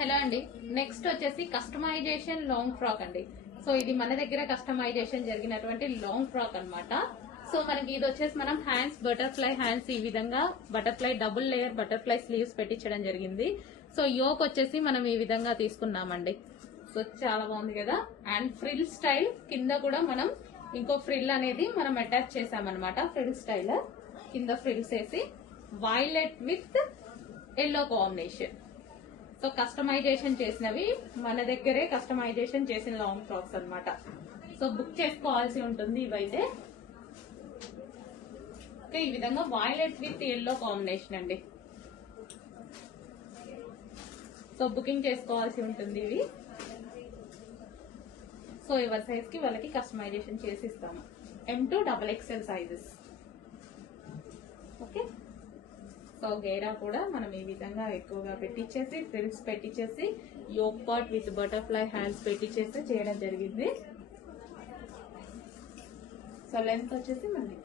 Hello అండి, next వచ్చేసి customization long frock అండి. సో ఇది మన దగ్గర కస్టమైజేషన్ జరిగినటువంటి లాంగ్ ఫ్రాక్ అన్నమాట. సో మనకి ఇది వచ్చేసి మనం హ్యాండ్స్ బటర్ఫ్లై హ్యాండ్స్ ఈ విధంగా butterfly double layer butterfly sleeves పెట్టించడం జరిగింది. సో యోక్ వచ్చేసి మనం ఈ విధంగా తీసుకున్నామండి. సో చాలా బాగుంది కదా. అండ్ ఫ్రిల్ స్టైల్ కింద కూడా మనం ఇంకో ఫ్రిల్ అనేది మనం అటాచ్ చేసామన్నమాట. ఫ్రిల్ స్టైల్ కింద ఫ్రిల్స్ వేసి violet with yellow combination. So customization చేసినవి మన దగ్గరే కస్టమైజేషన్ చేసిన లాంగ్ ఫ్రాక్స్ అన్నమాట. సో బుక్ చేసుకోవాల్సి ఉంటుంది ఇవైతే. ఈ విధంగా వైలెట్ విత్ ఎల్లో కాంబినేషన్ అండి. సో బుకింగ్ చేసుకోవాల్సి ఉంటుంది ఇవి. సో ఎవరి సైజ్ కి వాళ్ళకి కస్టమైజేషన్ చేసి ఇస్తాము. M2 XXL sizes. Okay. So గేరా కూడా మనం ఈ విధంగా ఎక్కువగా పెట్టించేసి ఫ్రిల్స్ పెట్టించేసి yoke part with butterfly hands పెట్టించేసి చేయడం జరిగింది. సో లెంత్ వచ్చేసి మనకి